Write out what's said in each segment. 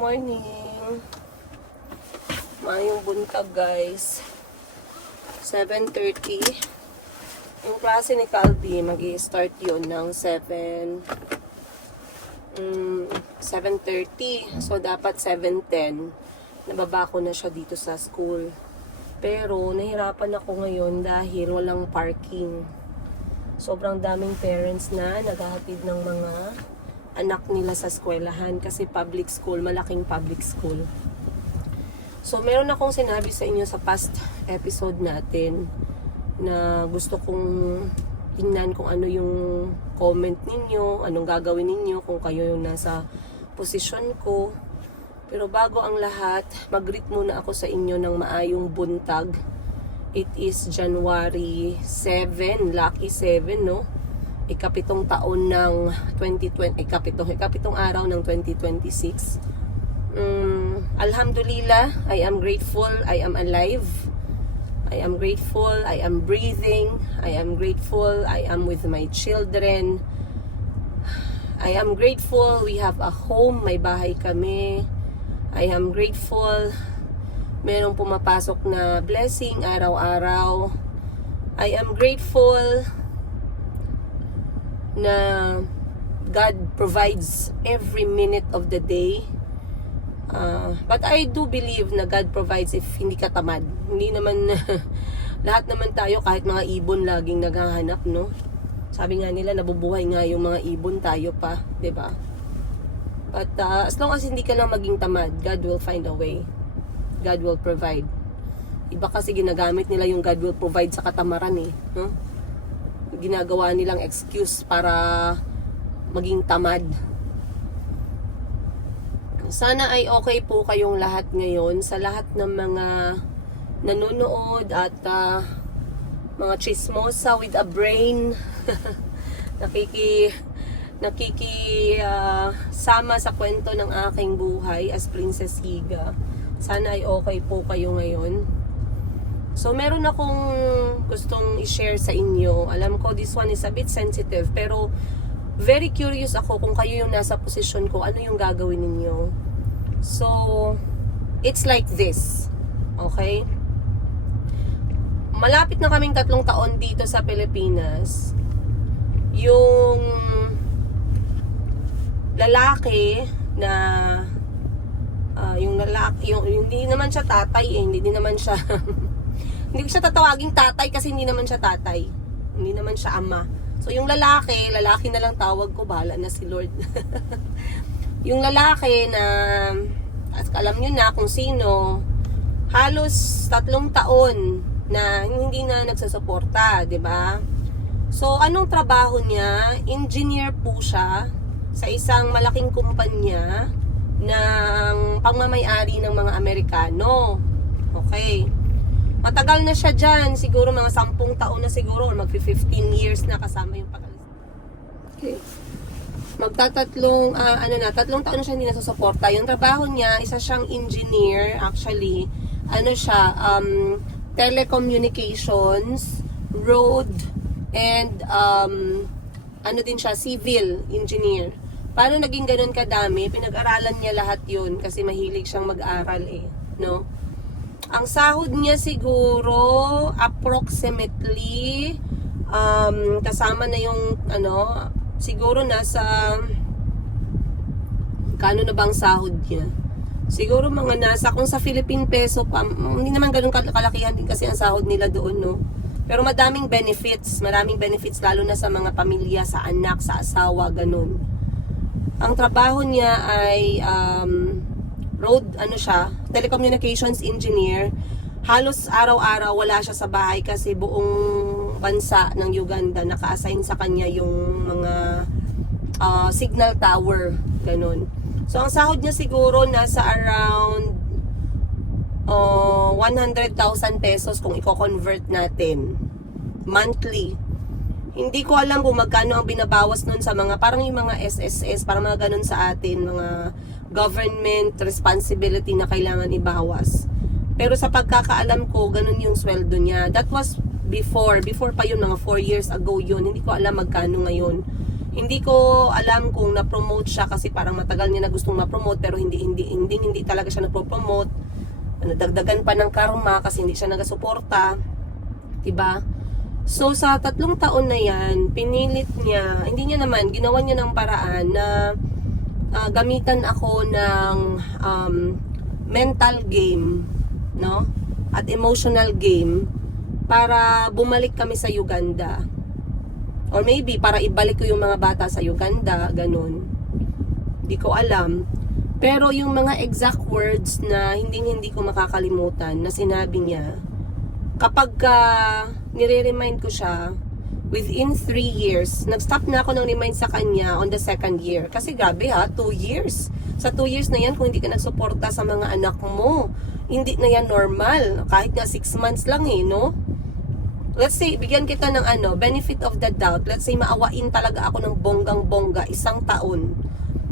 morning. Mayong buntag guys. 7:30. Yung klase ni Calvi, mag-i-start yun ng 7:30. So, dapat 7:10. Nababa ko na siya dito sa school. Pero, nahirapan ako ngayon dahil walang parking. Sobrang daming parents na naghahatid ng mga anak nila sa eskwelahan kasi public school, malaking public school. So, meron akong sinabi sa inyo sa past episode natin na gusto kong tingnan kung ano yung comment ninyo, anong gagawin ninyo kung kayo yung nasa posisyon ko. Pero bago ang lahat, mag-greet muna ako sa inyo ng maayong buntag. It is January 7, lucky 7, no? Ikapitong taon ng 2020, ikapitong araw ng 2026. Alhamdulillah, I am grateful, I am alive. I am grateful, I am breathing. I am grateful, I am with my children. I am grateful, we have a home, may bahay kami. I am grateful, merong pumapasok na blessing araw-araw. I am grateful na God provides every minute of the day. But I do believe na God provides if hindi ka tamad. Hindi naman, lahat naman tayo kahit mga ibon laging naghahanap, no? Sabi nga nila, nabubuhay nga yung mga ibon, tayo pa, 'di ba? But as long as hindi ka lang maging tamad, God will find a way. God will provide. Iba kasi ginagamit nila yung God will provide sa katamaran eh, no? Ginagawa nilang excuse para maging tamad. Sana ay okay po kayong lahat ngayon, sa lahat ng mga nanonood at mga chismosa with a brain. Sama sa kwento ng aking buhay as Princess Higa. Sana ay okay po kayo ngayon. So, meron akong gustong i-share sa inyo. Alam ko, this one is a bit sensitive, pero very curious ako kung kayo yung nasa posisyon ko, ano yung gagawin ninyo. So, it's like this. Okay? Malapit na kaming 3 taon dito sa Pilipinas. Yung lalaki na yung hindi naman siya tatay eh, hindi naman siya hindi ko siya tatawaging tatay kasi hindi naman siya tatay. Hindi naman siya ama. So yung lalaki na lang tawag ko, bahala na si Lord. Yung lalaki na alam niyo na kung sino, halos 3 taon na hindi na nagsusuporta, 'di ba? So anong trabaho niya? Engineer po siya sa isang malaking kumpanya ng pangmamay-ari ng mga Amerikano. Okay. Matagal na siya dyan. Siguro mga 10 taon na siguro. Mag-15 years na kasama yung pag-alis. Okay. Magtatatlong, 3 taon na siya hindi nasusuporta. Yung trabaho niya, isa siyang engineer. Actually, telecommunications, road, and din siya, civil engineer. Paano naging ganun kadami? Pinag-aralan niya lahat yun kasi mahilig siyang mag-aral eh, no? Ang sahod niya siguro approximately kasama na yung siguro nasa kano na bang sahod niya? Siguro mga nasa, kung sa Philippine peso pa, hindi naman ganun kalakihan din kasi ang sahod nila doon, no? Pero maraming benefits lalo na sa mga pamilya, sa anak, sa asawa, ganun. Ang trabaho niya ay telecommunications engineer. Halos araw-araw wala siya sa bahay kasi buong bansa ng Uganda naka-assign sa kanya yung mga signal tower, ganun. So ang sahod niya siguro nasa around 100,000 pesos kung i-convert natin monthly. Hindi ko alam kung magkano ang binabawas nun sa mga, parang yung mga SSS, parang mga ganun sa atin, mga government responsibility na kailangan ibawas. Pero sa pagkakaalam ko, ganun yung sweldo niya. That was before pa yun, mga 4 years ago yun. Hindi ko alam magkano ngayon. Hindi ko alam kung na-promote siya kasi parang matagal niya na gustong ma-promote pero hindi talaga siya na-promote. Dagdagan pa ng karma kasi hindi siya nagasuporta. Diba? So, sa 3 taon na yan, pinilit niya, hindi niya naman, ginawa niya ng paraan na gamitan ako ng mental game, no? At emotional game para bumalik kami sa Uganda. Or maybe para ibalik ko yung mga bata sa Uganda, ganun. Di ko alam. Pero yung mga exact words na hindi ko makakalimutan na sinabi niya, kapag nire-remind ko siya, within 3 years, nag-stop na ako ng remind sa kanya on the 2nd year. Kasi grabe 2 years. Sa 2 years na yan, kung hindi ka nagsuporta sa mga anak mo, hindi na yan normal. Kahit nga 6 months lang no? Let's say, bigyan kita ng benefit of the doubt. Let's say, maawain talaga ako ng bonggang-bongga, 1 taon.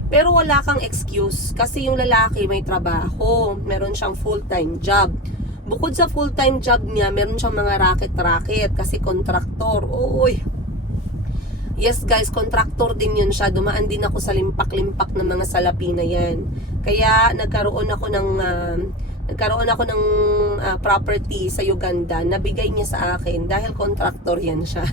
Pero wala kang excuse. Kasi yung lalaki may trabaho. Meron siyang full-time job. Bukod sa full-time job niya, meron siyang mga racket-racket kasi kontraktor. Oy. Yes guys, kontraktor din yun siya. Dumaan din ako sa limpak-limpak ng mga salapi na yan. Kaya nagkaroon ako ng property sa Uganda. Nabigay niya sa akin dahil kontraktor yan siya.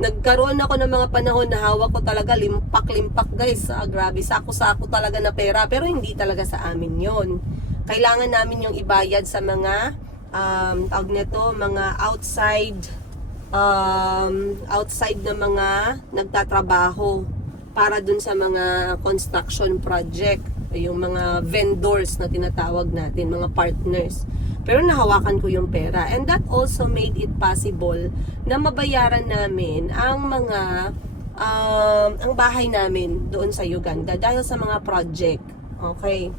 Nagkaroon ako ng mga panahon na hawak ko talaga limpak-limpak guys. Grabe, sako-sako talaga na pera. Pero hindi talaga sa amin yon. Kailangan namin yung ibayad sa mga tawag nito, mga outside na mga nagtatrabaho para dun sa mga construction project, yung mga vendors na tinatawag natin, mga partners. Pero nahawakan ko yung pera, and that also made it possible na mabayaran namin ang mga ang bahay namin doon sa Uganda dahil sa mga project. Okay.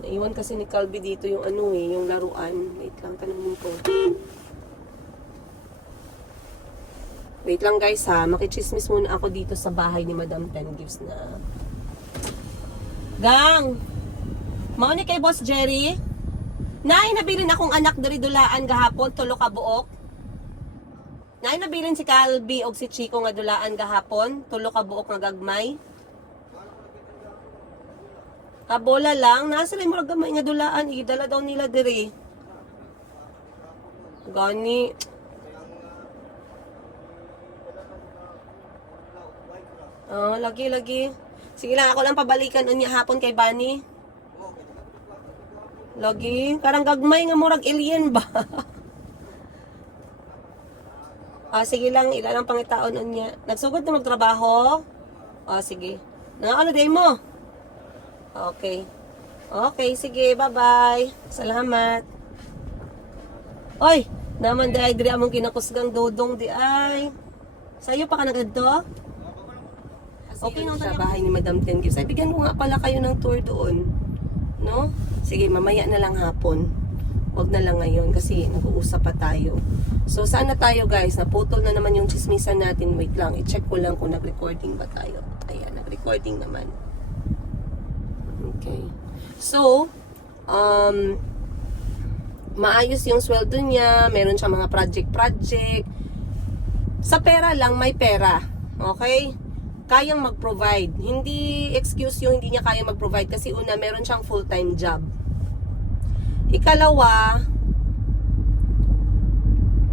Naiwan kasi ni Calvi dito yung yung laruan. Wait lang, tanongin ko. Wait lang guys makichismis muna ako dito sa bahay ni Madam Ten Gives na. Gang! Mao ni kay Boss Jerry? Nay, nabilin akong anak dari dulaan gahapon, 3 ka buok. Nay, nabilin si Calvi og si Chico nga dulaan gahapon, 3 ka buok nga gagmay. Kabola lang, nasa rin mo gamay nga dulaan, idala daw nila diri. Gani. Lagi. Sige lang, ako lang pabalikan unya hapon kay Bani. Lagi, karang gagmay nga murag alien ba? Sige lang, ila lang pangitaon unya. Nagsugod na magtrabaho? Sige. Ano day mo? Okay. Okay, sige, bye-bye. Salamat. Oy, naman dahil diri among kinakusgang dodong di ay. Sa'yo pa ka nagadto? Okay, nung sa bahay ni Madam Ten Gives. Ay, bigyan ko nga pala kayo ng tour doon. No? Sige, mamaya na lang hapon. Huwag na lang ngayon kasi nag-uusap pa tayo. So, saan na tayo guys? Naputol na naman yung chismisan natin. Wait lang, i-check ko lang kung nag-recording ba tayo. Ayan, nag-recording naman. Okay. So, maayos yung sweldo niya, meron siyang mga project. Sa pera lang, may pera. Okay? Kayang mag-provide. Hindi excuse yung hindi niya kayang mag-provide kasi una, meron siyang full-time job. Ikalawa,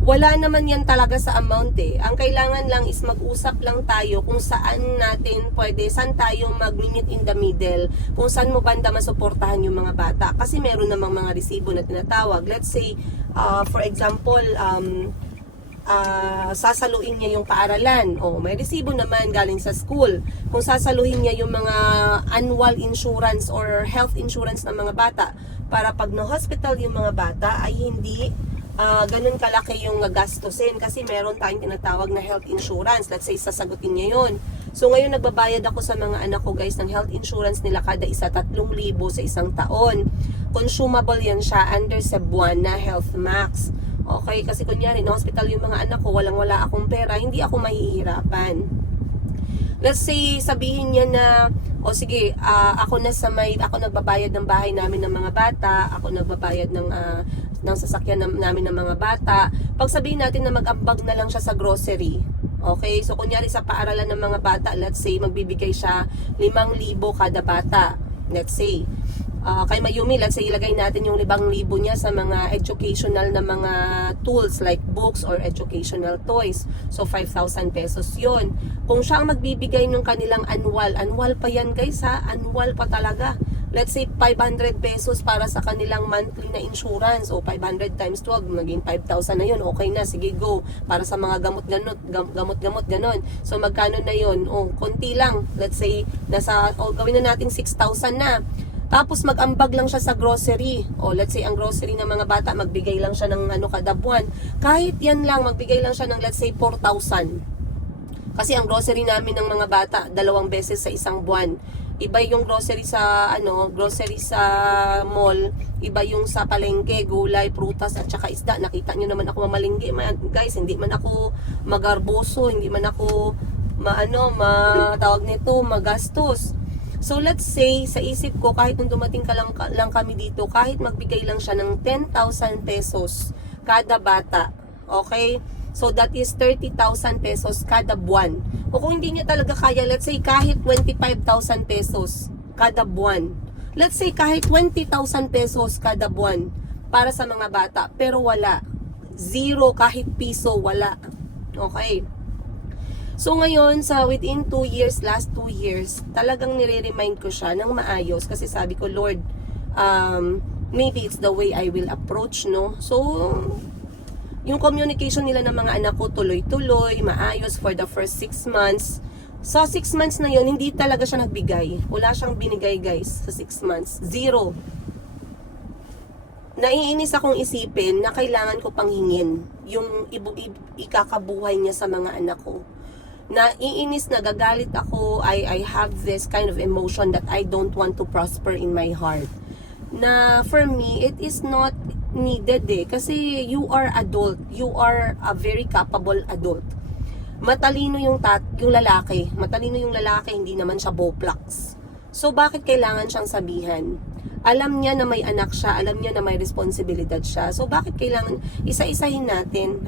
wala naman yan talaga sa amount Ang kailangan lang is mag-usap lang tayo kung saan natin pwede, saan tayo mag-meet in the middle, kung saan mo banda masuportahan yung mga bata. Kasi meron namang mga resibo na tinatawag. Let's say, for example, sasaluin niya yung paaralan. May resibo naman galing sa school. Kung sasaluhin niya yung mga annual insurance or health insurance ng mga bata, para pag na-hospital yung mga bata ay hindi ganun kalaki yung gastusin kasi meron tayong tinatawag na health insurance. Let's say, sasagutin niya yun. So, ngayon nagbabayad ako sa mga anak ko guys ng health insurance nila kada isa 3,000 sa isang taon. Consumable yan siya under Cebuana Health Max. Okay, kasi kunyari, na hospital yung mga anak ko, walang-wala akong pera, hindi ako mahihirapan. Let's say, sabihin niya na, sige, ako nagbabayad ng bahay namin ng mga bata, ako nagbabayad ng sasakyan namin ng mga bata. Pag sabihin natin na mag-ambag na lang siya sa grocery, Okay? So, kunyari sa paaralan ng mga bata, let's say, magbibigay siya 5,000 kada bata. Let's say. Kay Mayumi, let's say, ilagay natin yung 5,000 niya sa mga educational na mga tools like books or educational toys. So, 5,000 pesos yun. Kung siya ang magbibigay ng kanilang annual pa yan guys ha, annual pa talaga. Let's say, 500 pesos para sa kanilang monthly na insurance. O, 500 times 12, maging 5,000 na yun. Okay na, sige go. Para sa mga gamot-gamot, ganon. So, magkano na yun? O, konti lang. Let's say, gawin na natin 6,000 na. Tapos mag-ambag lang siya sa grocery. O let's say ang grocery ng mga bata, magbigay lang siya ng kada buwan. Kahit yan lang, magbigay lang siya ng let's say 4,000. Kasi ang grocery namin ng mga bata, 2 beses sa isang buwan. Iba yung grocery sa mall, iba yung sa palengke, gulay, prutas at saka isda. Nakita nyo naman ako mamalinggi, guys, hindi man ako magarboso, hindi man ako magastos. So let's say, sa isip ko, kahit nung dumating lang kami dito, kahit magbigay lang siya ng 10,000 pesos kada bata, okay? So that is 30,000 pesos kada buwan. O kung hindi niya talaga kaya, let's say kahit 25,000 pesos kada buwan. Let's say kahit 20,000 pesos kada buwan para sa mga bata, pero wala. Zero, kahit piso, wala. Okay? So ngayon, within 2 years, last 2 years, talagang nire-remind ko siya ng maayos kasi sabi ko, Lord, maybe it's the way I will approach, no? So, yung communication nila ng mga anak ko, tuloy-tuloy, maayos for the first 6 months. So, 6 months na yun, hindi talaga siya nagbigay. Wala siyang binigay, guys, sa 6 months. Zero. Naiinis akong isipin na kailangan ko pang hingin yung ikakabuhay niya sa mga anak ko. Naiinis, nagagalit ako, I have this kind of emotion that I don't want to prosper in my heart. Na for me, it is not needed kasi you are adult, you are a very capable adult. Matalino yung lalaki, hindi naman siya boplax. So bakit kailangan siyang sabihan? Alam niya na may anak siya, alam niya na may responsibilidad siya. So bakit kailangan isa-isahin natin,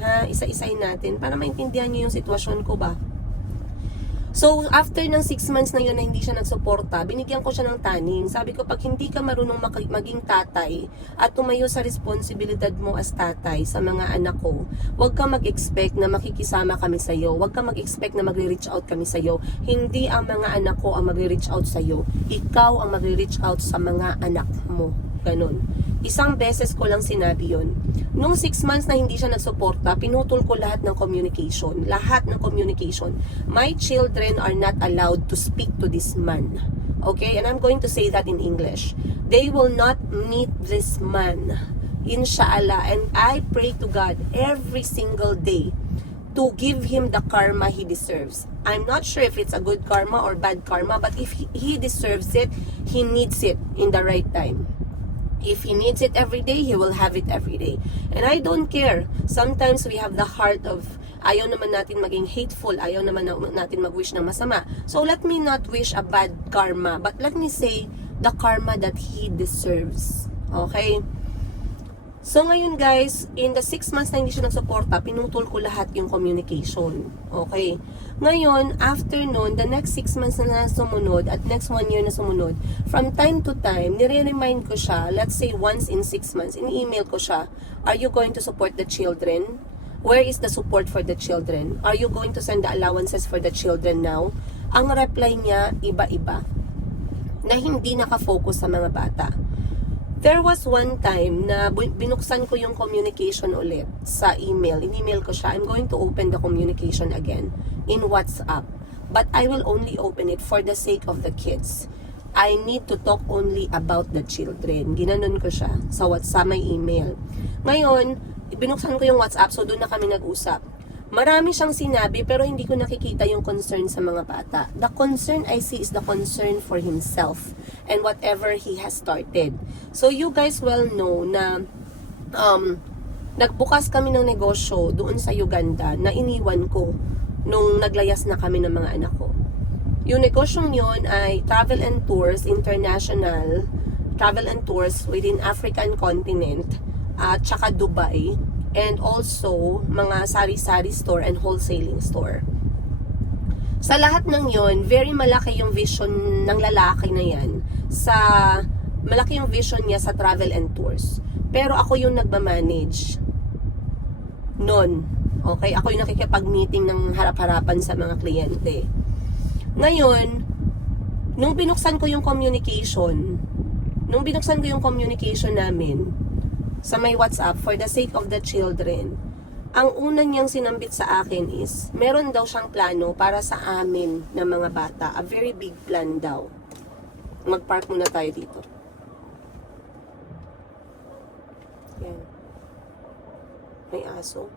para maintindihan niyo yung sitwasyon ko ba? So, after ng 6 months na yun na hindi siya nagsuporta, binigyan ko siya ng taning. Sabi ko, pag hindi ka marunong maging tatay at tumayo sa responsibilidad mo as tatay sa mga anak ko, huwag ka mag-expect na makikisama kami sa'yo. Huwag ka mag-expect na magre-reach out kami sa'yo. Hindi ang mga anak ko ang magre-reach out sa'yo. Ikaw ang magre-reach out sa mga anak mo. Ganun. Isang beses ko lang sinabi yun. Nung 6 months na hindi siya nagsuporta, pinutol ko lahat ng communication. Lahat ng communication. My children are not allowed to speak to this man. Okay? And I'm going to say that in English. They will not meet this man. Inshallah. And I pray to God every single day to give him the karma he deserves. I'm not sure if it's a good karma or bad karma, but if he deserves it, he needs it in the right time. If he needs it every day, he will have it every day. And I don't care. Sometimes we have the heart of, ayaw naman natin maging hateful, ayaw naman natin mag-wish ng masama. So let me not wish a bad karma, but let me say the karma that he deserves. Okay? So ngayon guys, in the 6 months na hindi siya nagsuporta, pinutol ko lahat yung communication. Okay? Ngayon, after nun, the next 6 months na sumunod at next 1 year na sumunod, from time to time, nire-remind ko siya, let's say once in 6 months, in-email ko siya, are you going to support the children? Where is the support for the children? Are you going to send the allowances for the children now? Ang reply niya, iba-iba. Na hindi nakafocus sa mga bata. There was one time na binuksan ko yung communication ulit sa email. In-email ko siya, I'm going to open the communication again in WhatsApp. But I will only open it for the sake of the kids. I need to talk only about the children. Ginanon ko siya sa WhatsApp, may email. Ngayon, binuksan ko yung WhatsApp, so doon na kami nag-usap. Marami siyang sinabi pero hindi ko nakikita yung concern sa mga bata. The concern I see is the concern for himself and whatever he has started. So you guys well know na nagbukas kami ng negosyo doon sa Uganda na iniwan ko nung naglayas na kami ng mga anak ko. Yung negosyong yon ay travel and tours, international travel and tours within African continent at saka Dubai. And also, mga sari-sari store and wholesaling store. Sa lahat ng yon, very malaki yung vision ng lalaki na yan. Malaki yung vision niya sa travel and tours. Pero ako yung nagmamanage nun. Okay? Ako yung nakikipag-meeting ng harap-harapan sa mga kliyente. Ngayon, nung binuksan ko yung communication namin sa may WhatsApp for the sake of the children, ang una niyang sinambit sa akin is, meron daw siyang plano para sa amin na mga bata. A very big plan daw. Mag-park muna tayo dito. Yan. May aso.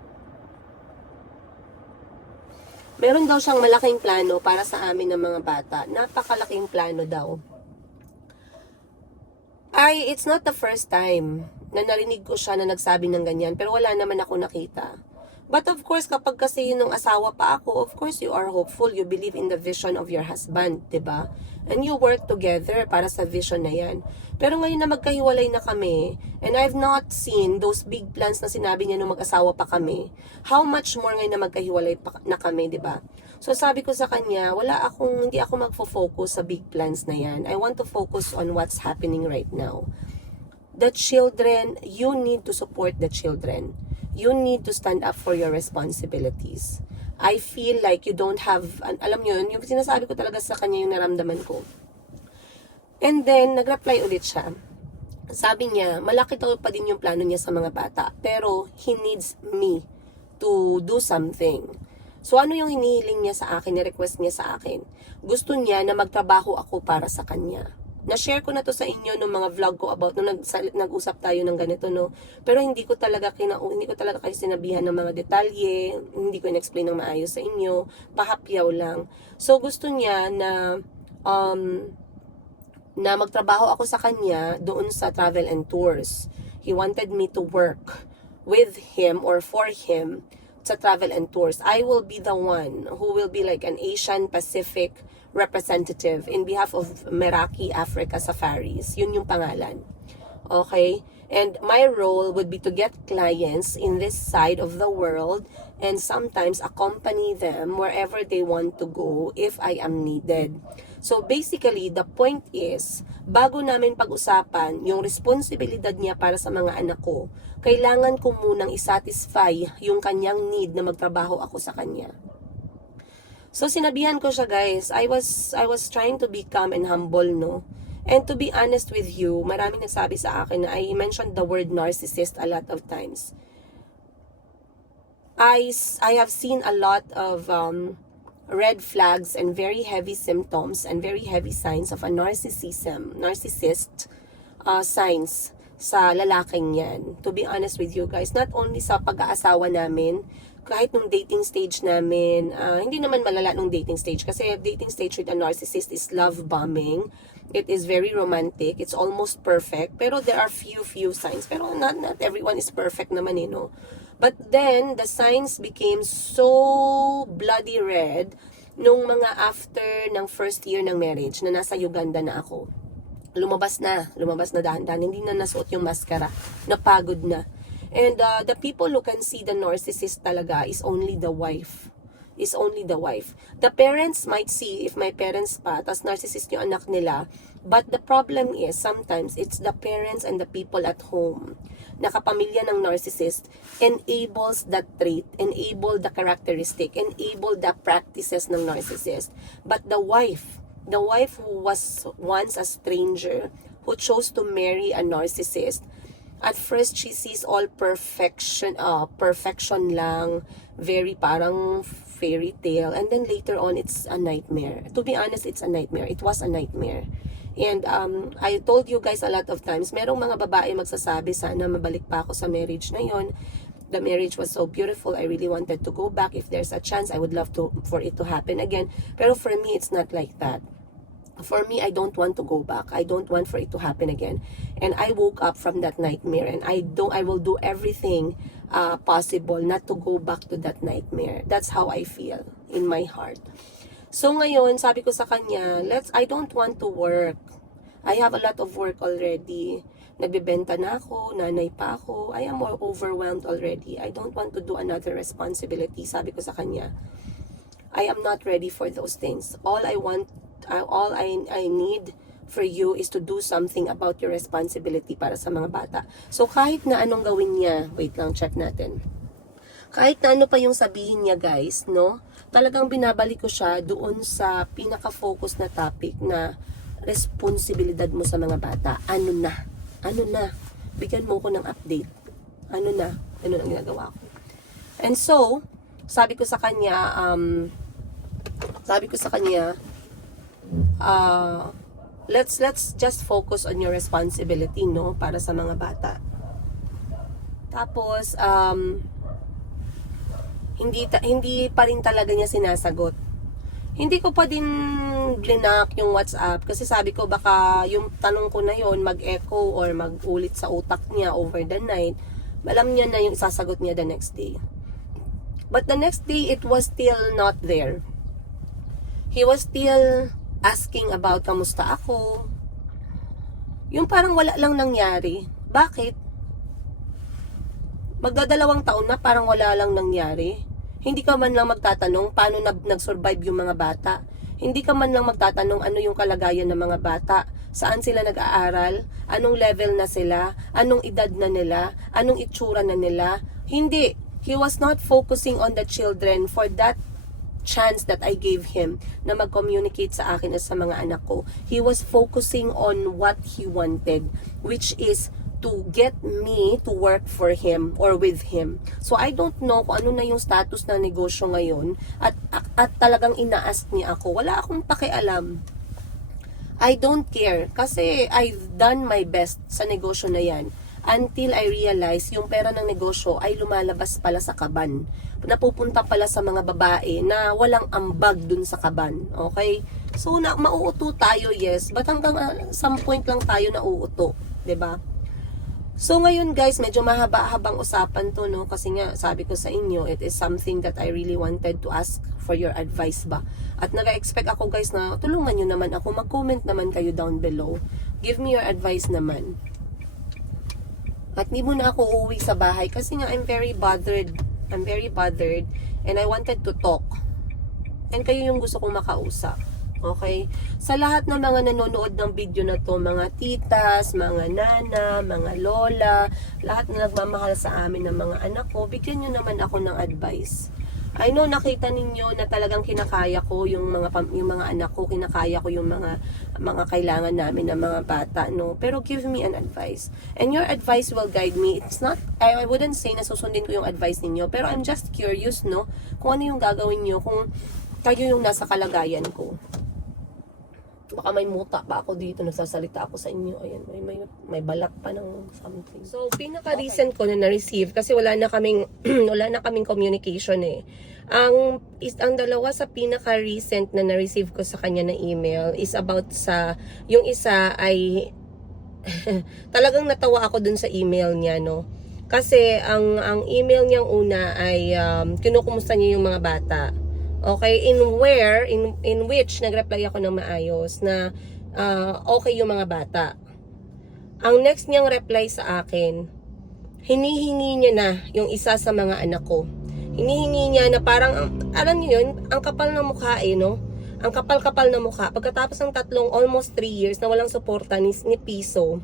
Meron daw siyang malaking plano para sa amin ng mga bata. Napakalaking plano daw. It's not the first time na narinig ko siya na nagsabi ng ganyan, pero wala naman ako nakita. But of course, kapag kasi yun ng asawa pa ako, of course you are hopeful, you believe in the vision of your husband, 'di ba? And you work together para sa vision na yan. Pero ngayon na magkahiwalay na kami, and I've not seen those big plans na sinabi niya nung mag-asawa pa kami, how much more ngayon na magkahiwalay pa na kami, 'di ba? So sabi ko sa kanya, hindi ako magfo-focus sa big plans na yan. I want to focus on what's happening right now. The children, you need to support the children. You need to stand up for your responsibilities. I feel like you don't have, alam nyo yun, yung sinasabi ko talaga sa kanya yung naramdaman ko. And then, nag-reply ulit siya. Sabi niya, malaki daw pa din yung plano niya sa mga bata, pero he needs me to do something. So, ano yung hinihiling niya sa akin, ni-request niya sa akin? Gusto niya na magtrabaho ako para sa kanya. Na-share ko na to sa inyo nung mga vlog ko about nung nag-usap tayo ng ganito, no. Pero hindi ko talaga kayo sinabihan ng mga detalye, hindi ko in-explain ng maayos sa inyo, pahapyaw lang. So gusto niya na magtrabaho ako sa kanya doon sa travel and tours. He wanted me to work with him or for him sa travel and tours. I will be the one who will be like an Asian Pacific representative in behalf of Meraki Africa Safaris. Yun yung pangalan. Okay? And my role would be to get clients in this side of the world and sometimes accompany them wherever they want to go if I am needed. So basically, the point is, bago namin pag-usapan yung responsibilidad niya para sa mga anak ko, kailangan ko munang isatisfy yung kanyang need na magtrabaho ako sa kanya. So sinabihan ko siya, guys. I was trying to be calm and humble, no? And to be honest with you, maraming nagsabi sa akin na I mentioned the word narcissist a lot of times. I have seen a lot of red flags and very heavy symptoms and very heavy signs of a narcissist signs sa lalaking yan. To be honest with you guys, not only sa pag-aasawa namin, kahit nung dating stage namin, hindi naman malala nung dating stage kasi dating stage with a narcissist is love bombing. It is very romantic. It's almost perfect. Pero there are few signs. Pero not everyone is perfect naman, no? But then, the signs became so bloody red nung mga after ng first year ng marriage na nasa Uganda na ako. Lumabas na dahan-dahan. Hindi na nasuot yung maskara. Napagod na. And the people who can see the narcissist talaga is only the wife. The parents might see if my parents pa, tas narcissist yung anak nila. But the problem is, sometimes, it's the parents and the people at home. Nakapamilya ng narcissist enables that trait, enable the characteristic, enable the practices ng narcissist. But the wife who was once a stranger, who chose to marry a narcissist, at first, she sees all perfection lang, very parang fairy tale, and then later on, it's a nightmare. To be honest, it's a nightmare. It was a nightmare. And I told you guys a lot of times, merong mga babae magsasabi, sana mabalik pa ako sa marriage na yon. The marriage was so beautiful. I really wanted to go back. If there's a chance, I would love for it to happen again. Pero for me, it's not like that. For me, I don't want to go back. I don't want for it to happen again. And I woke up from that nightmare, and I will do everything possible not to go back to that nightmare. That's how I feel in my heart. So ngayon, sabi ko sa kanya, I don't want to work. I have a lot of work already. Nagbebenta na ako, nanay pa ako. I am more overwhelmed already. I don't want to do another responsibility. Sabi ko sa kanya, I am not ready for those things. All I need for you is to do something about your responsibility para sa mga bata. So kahit na anong gawin niya, wait lang, check natin. Kahit na ano pa yung sabihin niya guys, no? Talagang binabalik ko siya doon sa pinaka-focus na topic na responsibilidad mo sa mga bata. Ano na? Ano na? Bigyan mo ko ng update. Ano na? Ano ang ginagawa ko? And so, sabi ko sa kanya, let's just focus on your responsibility, no? Para sa mga bata. Tapos, hindi pa rin talaga niya sinasagot. Hindi ko pa din blinak yung WhatsApp kasi sabi ko baka yung tanong ko na yon mag-echo or mag-ulit sa utak niya over the night. Alam niya na yung sasagot niya the next day. But the next day, it was still not there. He was still asking about kamusta ako. Yung parang wala lang nangyari. Bakit? Magdadalawang taon na parang wala lang nangyari. Hindi ka man lang magtatanong paano nag-survive yung mga bata. Hindi ka man lang magtatanong ano yung kalagayan ng mga bata. Saan sila nag-aaral? Anong level na sila? Anong edad na nila? Anong itsura na nila? Hindi. He was not focusing on the children for that chance that I gave him na mag-communicate sa akin at sa mga anak ko. He was focusing on what he wanted, which is to get me to work for him or with him. So I don't know kung ano na yung status ng negosyo ngayon at talagang ina-ask niya ako. Wala akong pakialam. I don't care kasi I've done my best sa negosyo na yan until I realize yung pera ng negosyo ay lumalabas pala sa kaban. Napupunta pala sa mga babae na walang ambag dun sa kaban. Okay? So mauuto tayo, yes, but hanggang some point lang tayo na uuto, 'di ba? So ngayon guys, medyo mahaba-habang usapan to, no? Kasi nga, sabi ko sa inyo, it is something that I really wanted to ask for your advice ba. At nag-expect ako guys na tulungan nyo naman ako, mag-comment naman kayo down below. Give me your advice naman. At hindi muna ako uuwi sa bahay kasi nga I'm very bothered. I'm very bothered and I wanted to talk. And kayo yung gusto kong makausap. Okay? Sa lahat ng mga nanonood ng video na to, mga titas, mga nana, mga lola, lahat na nagmamahal sa amin ng mga anak ko, bigyan nyo naman ako ng advice. I know nakita ninyo na talagang kinakaya ko yung mga anak ko, kinakaya ko yung mga kailangan namin ng mga bata, no? Pero give me an advice. And your advice will guide me. It's not, I wouldn't say na susundin ko yung advice ninyo, pero I'm just curious, no? Kung ano yung gagawin nyo, kung kayo yung nasa kalagayan ko. Baka may muta pa ako dito, nagsasalita ako sa inyo. Ayan, may balat pa ng something. So, pinaka-recent ko na na-receive, kasi wala na kaming communication eh. Ang dalawa sa pinaka-recent na na-receive ko sa kanya na email is about sa, yung isa ay, talagang natawa ako dun sa email niya, no? Kasi, ang email niyang una ay, kinukumusta niya yung mga bata. Okay, in which nag-reply ako ng maayos na okay yung mga bata. Ang next niyang reply sa akin, hinihingi niya na yung isa sa mga anak ko. Hinihingi niya na parang, alam niyo yun, ang kapal ng mukha eh, no? Ang kapal-kapal ng mukha. Pagkatapos ng almost 3 years na walang suporta ni piso,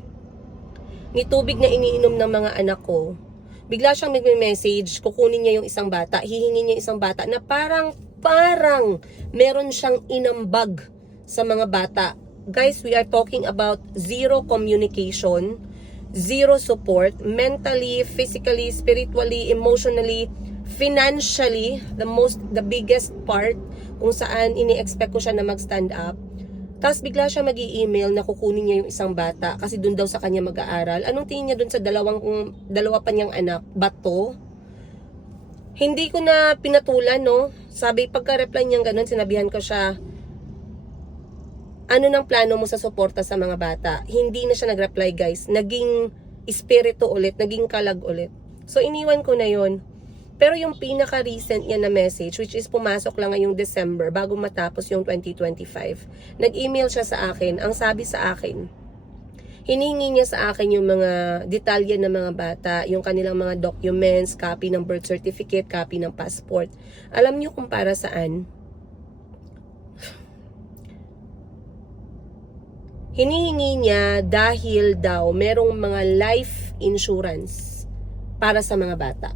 ni tubig na iniinom ng mga anak ko, bigla siyang nagme-message, kukunin niya yung isang bata, hihingi niya yung isang bata na parang meron siyang inambag sa mga bata. Guys, we are talking about zero communication, zero support, mentally, physically, spiritually, emotionally, financially, the biggest part kung saan ini-expect ko siya na mag-stand up. Tapos bigla siya mag-i-email na kukunin niya yung isang bata kasi dun daw sa kanya mag-aaral. Anong tingin niya dun sa dalawa pa niyang anak? Bato? Hindi ko na pinatulan, no? Sabi, pagka-reply niyang ganun, sinabihan ko siya, ano nang plano mo sa suporta sa mga bata? Hindi na siya nag-reply, guys. Naging espiritu ulit, naging kalag ulit. So, iniwan ko na yon. Pero yung pinaka-recent niya na message, which is pumasok lang ngayong December, bago matapos yung 2025, nag-email siya sa akin. Ang sabi sa akin, hinihingi niya sa akin yung mga detalye ng mga bata, yung kanilang mga documents, copy ng birth certificate, copy ng passport. Alam niyo kung para saan? Hinihingi niya dahil daw merong mga life insurance para sa mga bata.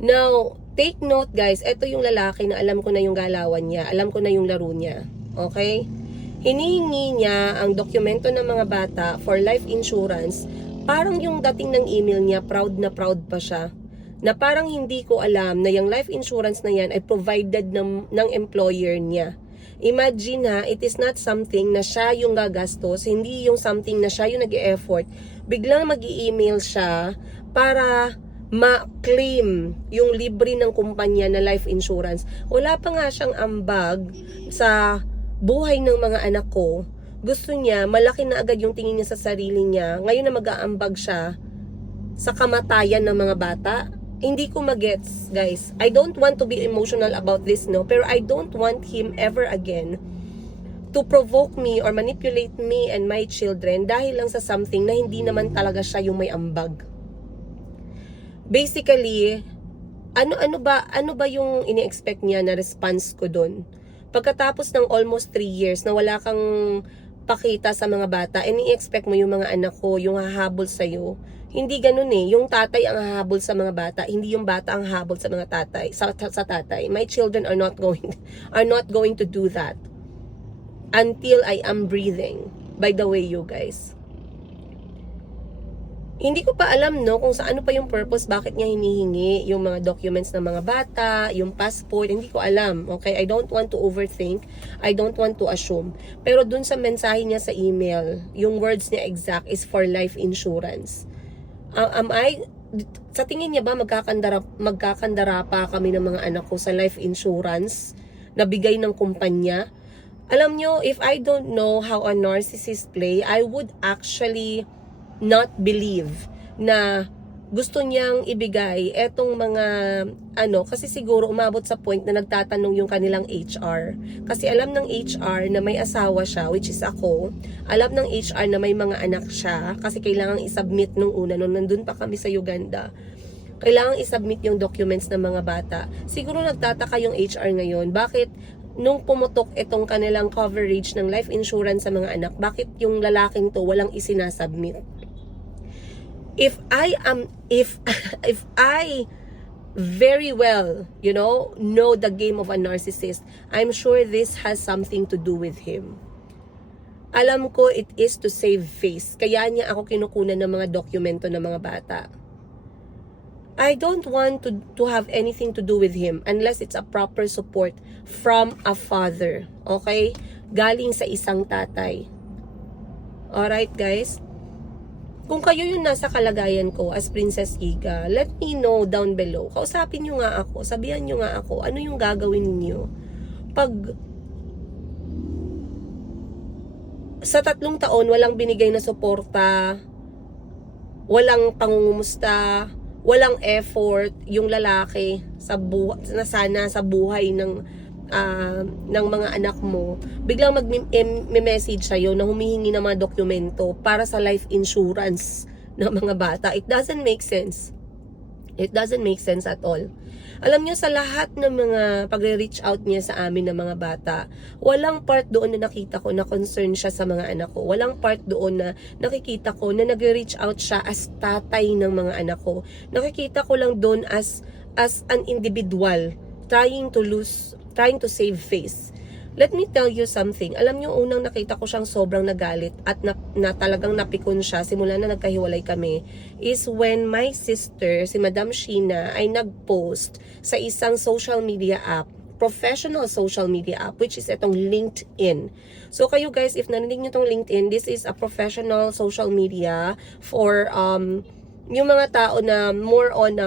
Now, take note guys, ito yung lalaki na alam ko na yung galawan niya, alam ko na yung laro niya. Okay? Hinihingi niya ang dokumento ng mga bata for life insurance. Parang yung dating ng email niya, proud na proud pa siya. Na parang hindi ko alam na yung life insurance na yan ay provided ng employer niya. Imagine ha, it is not something na siya yung gagastos, hindi yung something na siya yung nag-e-effort. Biglang mag-i-email siya para ma-claim yung libre ng kumpanya na life insurance. Wala pa nga siyang ambag sa buhay ng mga anak ko. Gusto niya, malaki na agad yung tingin niya sa sarili niya. Ngayon na mag-aambag siya sa kamatayan ng mga bata. Hindi ko magets, guys. I don't want to be emotional about this, no? Pero I don't want him ever again to provoke me or manipulate me and my children dahil lang sa something na hindi naman talaga siya yung may ambag. Basically, ano ba yung ini-expect niya na response ko doon? Pagkatapos ng almost 3 years na wala kang pakita sa mga bata, ini-expect mo yung mga anak ko, yung hahabol sa'yo. Hindi ganun eh. Yung tatay ang hahabol sa mga bata, hindi yung bata ang hahabol sa mga tatay, sa tatay. My children are not going to do that until I am breathing. By the way, you guys. Hindi ko pa alam no kung ano pa yung purpose, bakit niya hinihingi yung mga documents ng mga bata, yung passport, hindi ko alam. Okay, I don't want to overthink. I don't want to assume. Pero dun sa mensahe niya sa email, yung words niya exact is for life insurance. Sa tingin niya ba magkakandara pa kami ng mga anak ko sa life insurance na bigay ng kumpanya? Alam nyo, if I don't know how a narcissist play, I would actually not believe na gusto niyang ibigay etong mga kasi siguro umabot sa point na nagtatanong yung kanilang HR. Kasi alam ng HR na may asawa siya, which is ako. Alam ng HR na may mga anak siya kasi kailangang isubmit nung una, nung nandun pa kami sa Uganda. Kailangang isubmit yung documents ng mga bata. Siguro nagtataka yung HR ngayon, bakit nung pumutok itong kanilang coverage ng life insurance sa mga anak, bakit yung lalaking to walang isinasubmit? If I very well, know the game of a narcissist, I'm sure this has something to do with him. Alam ko it is to save face. Kaya niya ako kinukunan ng mga dokumento ng mga bata. I don't want to have anything to do with him unless it's a proper support from a father. Okay? Galing sa isang tatay. Alright, guys? Kung kayo yung nasa kalagayan ko as Princess Iga, let me know down below. Kausapin nyo nga ako, sabihan nyo nga ako, ano yung gagawin ninyo pag sa 3 taon walang binigay na suporta, walang pangungumusta, walang effort yung lalaki sa sana sa buhay ng mga anak mo, biglang mag-message sa'yo na humihingi ng mga dokumento para sa life insurance ng mga bata. It doesn't make sense. It doesn't make sense at all. Alam niyo, sa lahat ng mga pagre-reach out niya sa amin ng mga bata, walang part doon na nakita ko na concern siya sa mga anak ko. Walang part doon na nakikita ko na nagre-reach out siya as tatay ng mga anak ko. Nakikita ko lang doon as an individual trying to save face. Let me tell you something. Alam niyo, unang nakita ko siyang sobrang nagalit at na talagang napikon siya simula na nagkahiwalay kami is when my sister, si Madam Sheena, ay nag-post sa isang social media app, professional social media app, which is itong LinkedIn. So kayo guys, if narinig niyo itong LinkedIn, this is a professional social media for yung mga tao na more on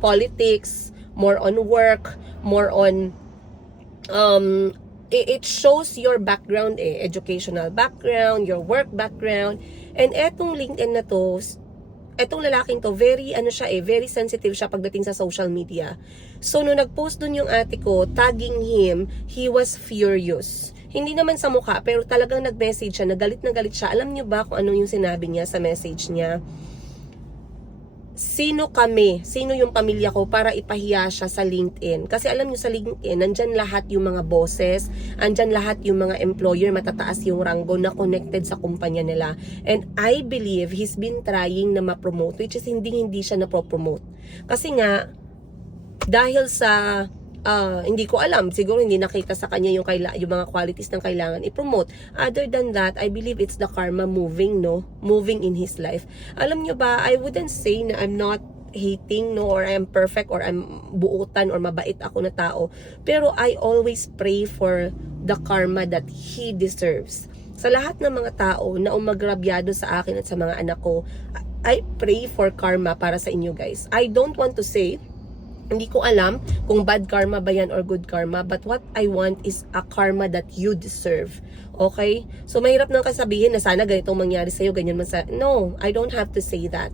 politics, more on work, more on it shows your background educational background, your work background. And etong LinkedIn na to, etong lalaking to, very very sensitive siya pagdating sa social media. So nung nag-post dun yung ate ko, tagging him, he was furious. Hindi naman sa mukha, pero talagang nag-message siya, na galit siya. Alam niyo ba kung ano yung sinabi niya sa message niya? sino kami, sino yung pamilya ko para ipahiya siya sa LinkedIn. Kasi alam nyo sa LinkedIn, nandyan lahat yung mga bosses, andyan lahat yung mga employer, matataas yung ranggo na connected sa kumpanya nila. And I believe he's been trying na ma-promote, which is hindi siya na-promote. Kasi nga, dahil sa hindi ko alam, siguro hindi nakita sa kanya yung mga qualities ng kailangan i-promote. Other than that, I believe it's the karma moving in his life. Alam nyo ba, I wouldn't say na I'm not hating, or I'm perfect, or I'm buutan, or mabait ako na tao. Pero I always pray for the karma that he deserves. Sa lahat ng mga tao na umagrabyado sa akin at sa mga anak ko, I pray for karma para sa inyo guys. I don't want to say, hindi ko alam kung bad karma ba yan or good karma, but what I want is a karma that you deserve. Okay? So, mahirap nang kasabihin na sana ganitong mangyari sa'yo, ganyan man sa... No, I don't have to say that.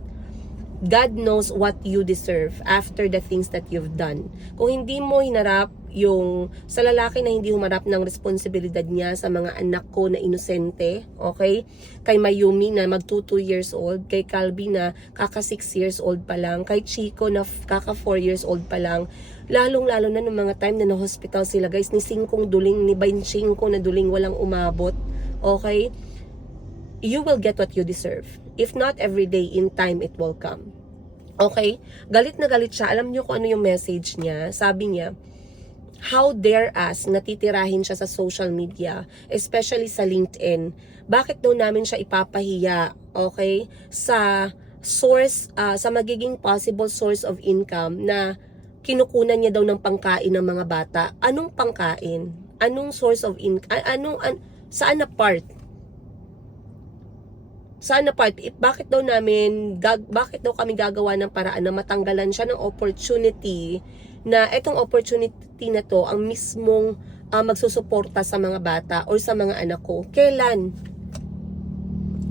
God knows what you deserve after the things that you've done. Kung hindi mo hinarap yung sa lalaki na hindi humarap ng responsibilidad niya sa mga anak ko na inosente, okay? Kay Mayumi na mag 2 years old, kay Calby na kaka 6 years old pa lang, kay Chico na kaka 4 years old pa lang, lalong-lalo na ng mga time na na-hospital sila guys, ni 5 duling, ni 25 na duling walang umabot, okay? You will get what you deserve. If not every day, in time it will come. Okay? Galit na galit siya. Alam niyo kung ano yung message niya? Sabi niya, how dare us natitirahin siya sa social media, especially sa LinkedIn. Bakit daw namin siya ipapahiya, okay? Sa source, sa magiging possible source of income na kinukunan niya daw ng pangkain ng mga bata. Anong pangkain? Anong source of income? Saan na part? Saan na part? Bakit daw kami gagawa ng paraan na matanggalan siya ng opportunity na itong opportunity na to ang mismong magsusuporta sa mga bata or sa mga anak ko? Kailan?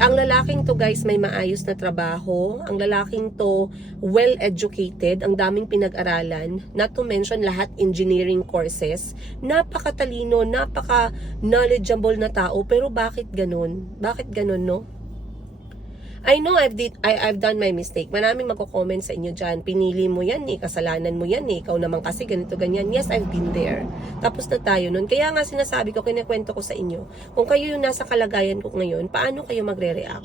Ang lalaking to guys may maayos na trabaho, ang lalaking to well-educated, ang daming pinag-aralan, not to mention lahat engineering courses, napakatalino, napaka-knowledgeable na tao, pero bakit ganun? Bakit ganun, no? I know I've done my mistake. Maraming magko-comment sa inyo dyan. Pinili mo yan eh, kasalanan mo yan eh. Ikaw naman kasi ganito ganyan. Yes, I've been there. Tapos na tayo nun. Kaya nga sinasabi ko, kinikwento ko sa inyo. Kung kayo yung nasa kalagayan ko ngayon, paano kayo magre-react?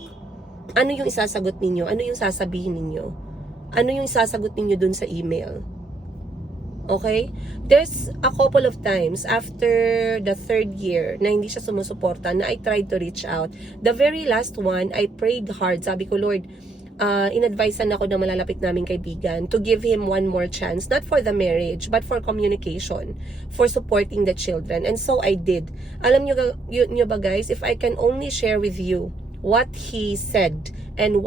Ano yung isasagot ninyo? Ano yung sasabihin ninyo? Ano yung isasagot ninyo dun sa email? Okay? There's a couple of times after the 3rd year na hindi siya sumusuporta na I tried to reach out. The very last one, I prayed hard. Sabi ko, Lord, in-advisean ako ng malalapit naming kaibigan to give him one more chance, not for the marriage, but for communication, for supporting the children. And so I did. Alam nyo ba guys, if I can only share with you what he said and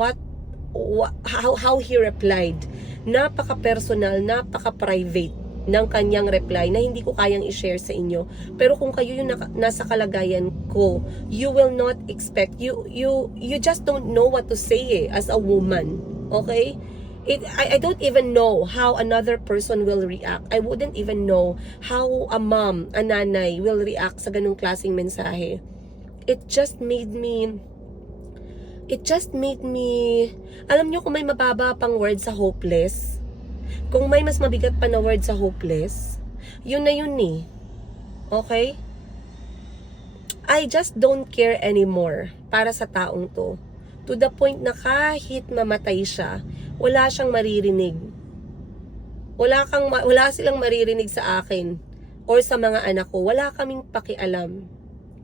how he replied, napaka-personal, napaka-private ng kanyang reply na hindi ko kayang i-share sa inyo. Pero kung kayo yung nasa kalagayan ko, you will not expect, you just don't know what to say as a woman. Okay? I don't even know how another person will react. I wouldn't even know how a mom, a nanay will react sa ganung klaseng mensahe. It just made me, alam nyo kung may mababa pang word sa hopeless, kung may mas mabigat pa na word sa hopeless, yun na yun eh. Okay? I just don't care anymore para sa taong to. To the point na kahit mamatay siya, wala siyang maririnig. Wala silang maririnig sa akin or sa mga anak ko. Wala kaming pakialam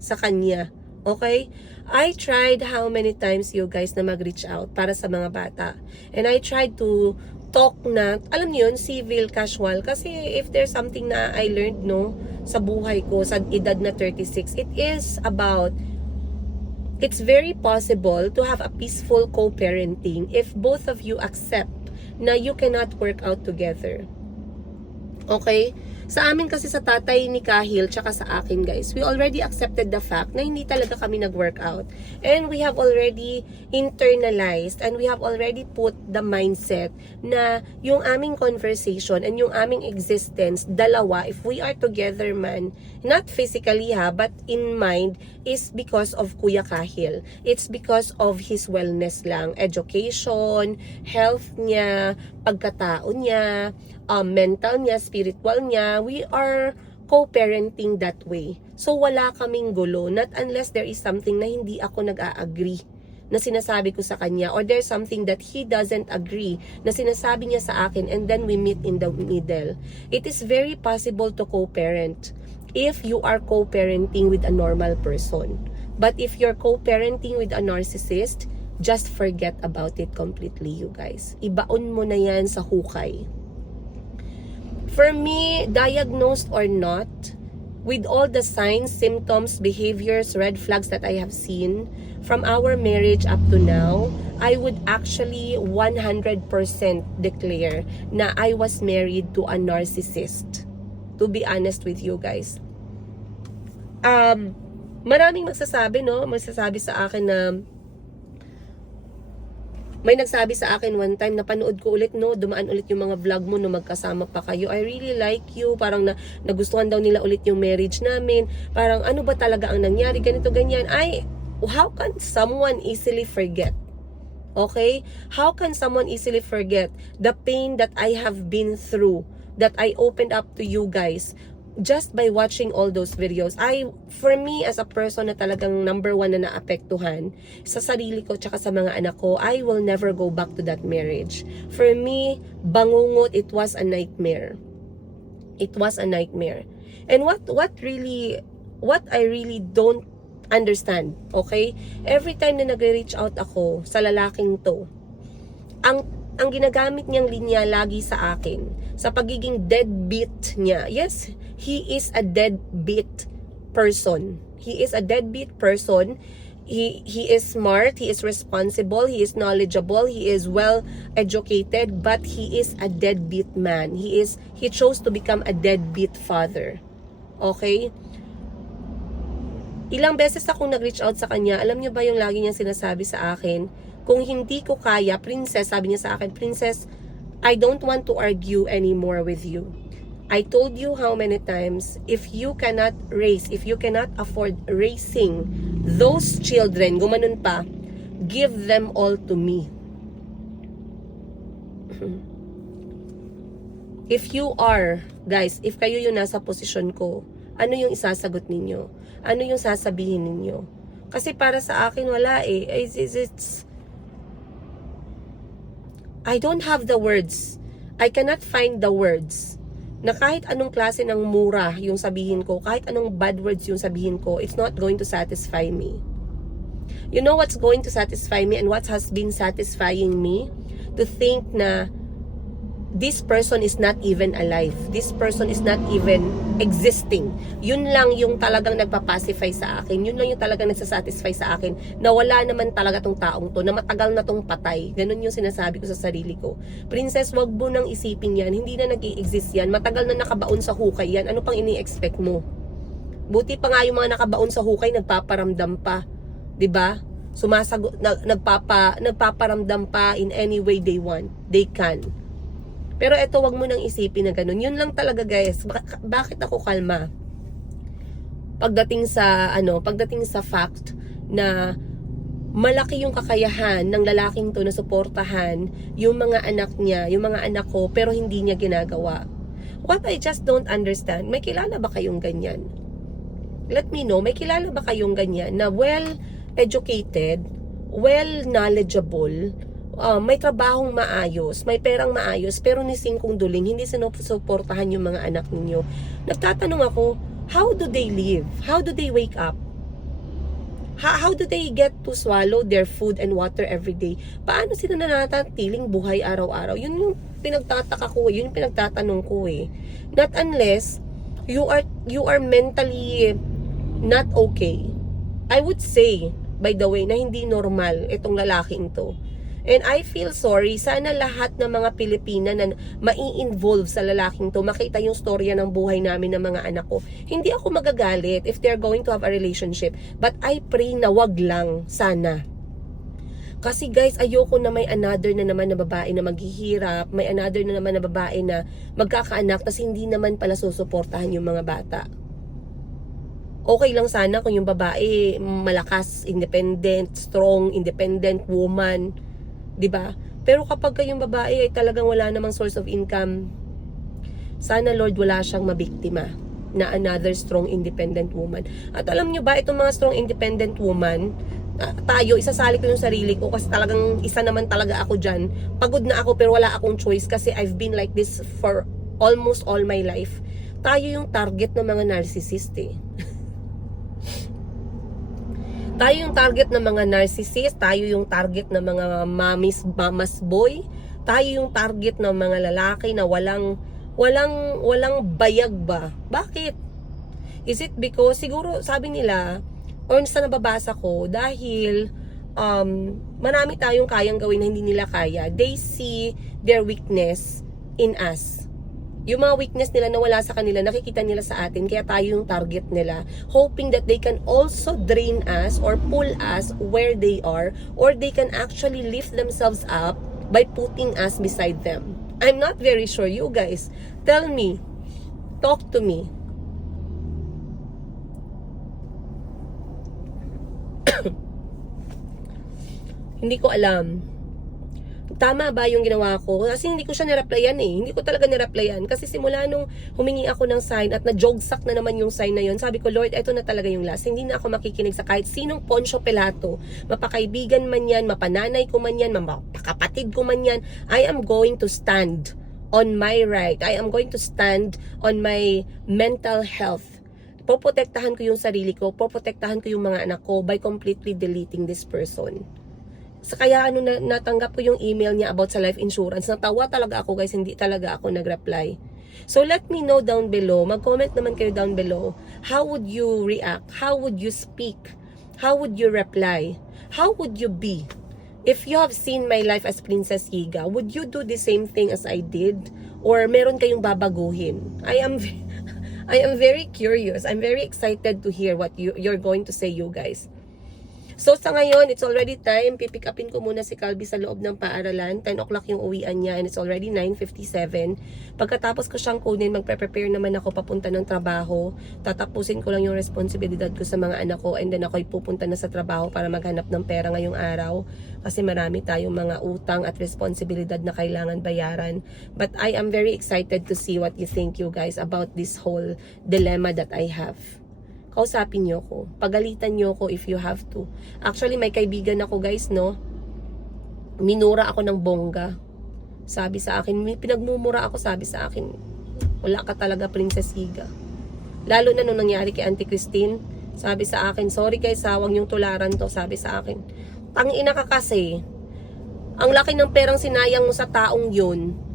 sa kanya. Okay? I tried how many times you guys na mag-reach out para sa mga bata. And I tried to talk na, alam niyo yun, civil, casual. Kasi if there's something na I learned, no, sa buhay ko, sa edad na 36, it is about, it's very possible to have a peaceful co-parenting if both of you accept na you cannot work out together. Okay? Sa amin kasi sa tatay ni Kahil tsaka sa akin guys, we already accepted the fact na hindi talaga kami nag-workout. And we have already internalized and we have already put the mindset na yung aming conversation and yung aming existence, dalawa, if we are together man, not physically ha, but in mind, is because of Kuya Kahil. It's because of his wellness lang, education, health niya, pagkatao niya, mental niya, spiritual niya. We are co-parenting that way. So wala kaming gulo, not unless there is something na hindi ako nag-a-agree na sinasabi ko sa kanya, or there's something that he doesn't agree na sinasabi niya sa akin, and then we meet in the middle. It is very possible to co-parent if you are co-parenting with a normal person. But if you're co-parenting with a narcissist, just forget about it completely, you guys. Ibaon mo na yan sa hukay. For me, diagnosed or not, with all the signs, symptoms, behaviors, red flags that I have seen from our marriage up to now, I would actually 100% declare na I was married to a narcissist. To be honest with you guys. Maraming magsasabi sa akin na may nagsabi sa akin one time, napanood ko ulit dumaan ulit yung mga vlog mo magkasama pa kayo. I really like you. Parang nagustuhan daw nila ulit yung marriage namin. Parang ano ba talaga ang nangyari? Ganito, ganyan. How can someone easily forget? Okay? How can someone easily forget the pain that I have been through, that I opened up to you guys just by watching all those videos? For me as a person na talagang number one na naapektuhan sa sarili ko tsaka sa mga anak ko, I will never go back to that marriage. For me, bangungot, it was a nightmare. It was a nightmare. And what I really don't understand, okay? Every time na nagre-reach out ako sa lalaking to, ang ginagamit niyang linya lagi sa akin, sa pagiging deadbeat niya. Yes, he is a deadbeat person. He is a deadbeat person. He is smart, he is responsible, he is knowledgeable, he is well educated, but he is a deadbeat man. He chose to become a deadbeat father. Okay? Ilang beses akong nag-reach out sa kanya. Alam niyo ba yung lagi niyang sinasabi sa akin? Kung hindi ko kaya, princess, sabi niya sa akin, princess, I don't want to argue anymore with you. I told you how many times, if you cannot afford raising those children, gumanon pa, give them all to me. If you are, guys, if kayo yung nasa posisyon ko, ano yung isasagot ninyo? Ano yung sasabihin ninyo? Kasi para sa akin, wala eh. I don't have the words. I cannot find the words na kahit anong klase ng mura yung sabihin ko, kahit anong bad words yung sabihin ko, it's not going to satisfy me. You know what's going to satisfy me and what has been satisfying me? To think na this person is not even alive. This person is not even existing. Yun lang yung talagang nagpapacify sa akin. Yun lang yung talagang nagsasatisfy sa akin. Na wala naman talaga tong taong to. Na matagal na tong patay. Ganun yung sinasabi ko sa sarili ko. Princess, wag mo nang isipin yan. Hindi na nag-i-exist yan. Matagal na nakabaon sa hukay yan. Ano pang ini-expect mo? Buti pa nga yung mga nakabaon sa hukay, nagpaparamdam pa. 'Di ba? Sumasagot, nagpaparamdam pa in any way they want. They can. Pero eto, wag mo nang isipin na ganun. Yun lang talaga, guys. Bakit ako kalma? Pagdating sa fact na malaki yung kakayahan ng lalaking to na suportahan yung mga anak niya, yung mga anak ko, pero hindi niya ginagawa. What I just don't understand, may kilala ba kayong ganyan? Let me know, may kilala ba kayong ganyan na well-educated, well-knowledgeable, may trabahong maayos, may perang maayos, pero ni singkong duling, hindi sinusuportahan yung mga anak ninyo. Nagtatanong ako, how do they live? How do they wake up? How do they get to swallow their food and water every day? Paano sila nananatiling buhay araw-araw? Yun yung pinagtataka ko, yun yung pinagtatanong ko eh. Not unless you are mentally not okay. I would say, by the way, na hindi normal itong lalaking to. And I feel sorry. Sana lahat ng mga Pilipina na mai-involve sa lalaking to, makita yung storya ng buhay namin ng mga anak ko. Hindi ako magagalit if they're going to have a relationship. But I pray na wag lang, sana. Kasi guys, ayoko na may another na naman na babae na maghihirap, may another na naman na babae na magkakaanak, tas hindi naman pala susuportahan yung mga bata. Okay lang sana kung yung babae malakas, independent, strong, independent woman, 'di ba? Pero kapag yung babae ay talagang wala namang source of income, sana Lord wala siyang mabiktima na another strong independent woman. At alam nyo ba, itong mga strong independent woman, tayo, isasali ko yung sarili ko kasi talagang isa naman talaga ako dyan. Pagod na ako pero wala akong choice kasi I've been like this for almost all my life. Tayo yung target ng mga narcissist eh. Tayo yung target ng mga narcissist, tayo yung target ng mga mamas boy, tayo yung target ng mga lalaki na walang bayag ba? Bakit? Is it because, siguro sabi nila, or sa nababasa ko, dahil marami tayong kayang gawin na hindi nila kaya, they see their weakness in us. Yung mga weakness nila na wala sa kanila, nakikita nila sa atin, kaya tayo yung target nila, hoping that they can also drain us or pull us where they are, or they can actually lift themselves up by putting us beside them. I'm not very sure. You guys, tell me, talk to me. Hindi ko alam. Tama ba yung ginawa ko? Kasi hindi ko siya nireplyan eh. Hindi ko talaga nireplyan. Kasi simula nung humingi ako ng sign at na-jogsak na naman yung sign na yun, sabi ko, Lord, eto na talaga yung last. Hindi na ako makikinig sa kahit sinong Poncio Pilato. Mapakaibigan man yan, mapananay ko man yan, mapakapatid ko man yan. I am going to stand on my right. I am going to stand on my mental health. Poprotektahan ko yung sarili ko, poprotektahan ko yung mga anak ko by completely deleting this person. Sa kaya natanggap ko yung email niya about sa life insurance. Natawa talaga ako guys, hindi talaga ako nag-reply. So let me know down below, mag-comment naman kayo down below, how would you react? How would you speak? How would you reply? How would you be? If you have seen my life as Princess Higa, would you do the same thing as I did? Or meron kayong babaguhin? I am very curious. I'm very excited to hear what you're going to say, you guys. So sa ngayon, it's already time. Pipick upin ko muna si Calby sa loob ng paaralan. 10 o'clock yung uwian niya and it's already 9:57. Pagkatapos ko siyang kunin, magpe-prepare naman ako papunta ng trabaho. Tatapusin ko lang yung responsibilidad ko sa mga anak ko and then ako'y pupunta na sa trabaho para maghanap ng pera ngayong araw. Kasi marami tayong mga utang at responsibilidad na kailangan bayaran. But I am very excited to see what you think, you guys, about this whole dilemma that I have. Kausapin nyo ko. Pagalitan nyo ko if you have to. Actually, may kaibigan ako guys, no? Minura ako ng bongga. Sabi sa akin, pinagmumura ako, sabi sa akin, wala ka talaga, Princess Higa. Lalo na nung nangyari kay Auntie Christine, sabi sa akin, sorry guys, huwag niyong tularan to, sabi sa akin. Tangina ka kasi. Ang laki ng perang sinayang mo sa taong yun.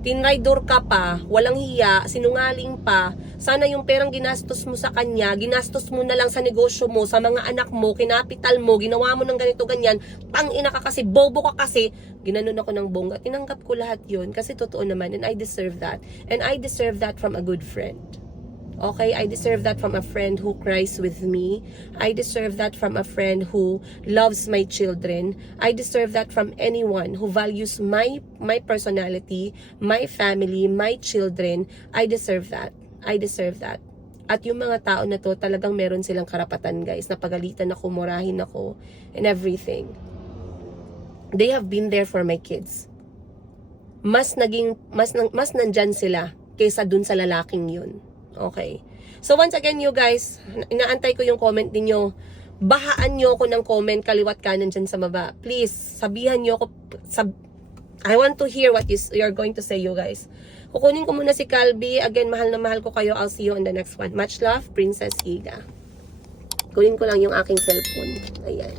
Tinraidor ka pa, walang hiya, sinungaling pa. Sana yung perang ginastos mo sa kanya, ginastos mo na lang sa negosyo mo, sa mga anak mo, kinapital mo, ginawa mo ng ganito ganyan. Tangina ka kasi, bobo ka kasi. Ginanon ako ng bongga. Tinanggap ko lahat yun kasi totoo naman and I deserve that. And I deserve that from a good friend. Okay, I deserve that from a friend who cries with me. I deserve that from a friend who loves my children. I deserve that from anyone who values my personality, my family, my children. I deserve that. I deserve that. At yung mga tao na to, talagang meron silang karapatan, guys. Napagalitan ako, murahin ako, and everything. They have been there for my kids. Mas nandyan sila kaysa dun sa lalaking yun. Okay. So once again, you guys, inaantay ko yung comment niyo. Bahaan nyo ako ng comment kaliwat kanan dyan sa baba. Please, sabihan nyo ako. I want to hear what you're going to say, you guys. Kukunin ko muna si Calby. Again, mahal na mahal ko kayo. I'll see you on the next one. Much love, Princess Higa. Kunin ko lang yung aking cellphone. Ayan.